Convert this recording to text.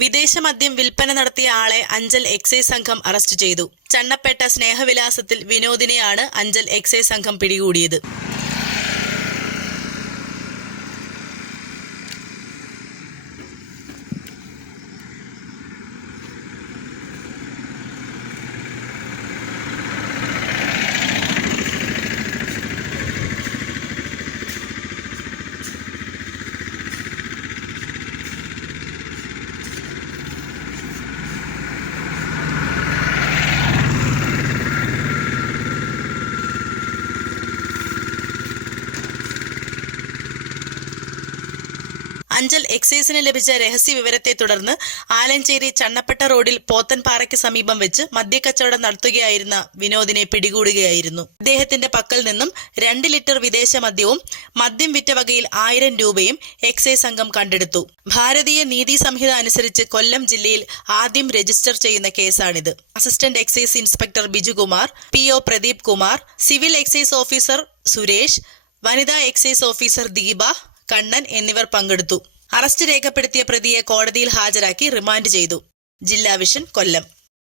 വിദേശ മദ്യം വിൽപ്പന നടത്തിയ ആളെ അഞ്ചൽ എക്സൈസ് സംഘം അറസ്റ്റ് ചെയ്തു. ചണ്ണപ്പേട്ട സ്നേഹവിലാസത്തിൽ വിനോദിനെയാണ് അഞ്ചൽ എക്സൈസ് സംഘം പിടികൂടിയത്. അഞ്ചൽ എക്സൈസിന് ലഭിച്ച രഹസ്യ വിവരത്തെ തുടർന്ന് ആലഞ്ചേരി ചണ്ണപ്പേട്ട റോഡിൽ പോത്തൻപാറയ്ക്ക് സമീപം വെച്ച് മദ്യക്കച്ചവടം നടത്തുകയായിരുന്ന വിനോദിനെ പിടികൂടുകയായിരുന്നു. ഇദ്ദേഹത്തിന്റെ പക്കൽ നിന്നും 2 ലിറ്റർ വിദേശ മദ്യവും മദ്യം വിറ്റ വകയിൽ 1000 രൂപയും എക്സൈസ് സംഘം കണ്ടെടുത്തു. ഭാരതീയ നീതി സംഹിത അനുസരിച്ച് കൊല്ലം ജില്ലയിൽ ആദ്യം രജിസ്റ്റർ ചെയ്യുന്ന കേസാണിത്. Assistant excise inspector Bijukumar, PO Pradeep Kumar, civil excise officer Suresh, വനിതാ എക്സൈസ് ഓഫീസർ ദീപ, കണ്ണൻ എന്നിവർ പങ്കെടുത്തു. അറസ്റ്റ് രേഖപ്പെടുത്തിയ പ്രതിയെ കോടതിയിൽ ഹാജരാക്കി റിമാൻഡ് ചെയ്തു. ജില്ലാ വിഷൻ, കൊല്ലം.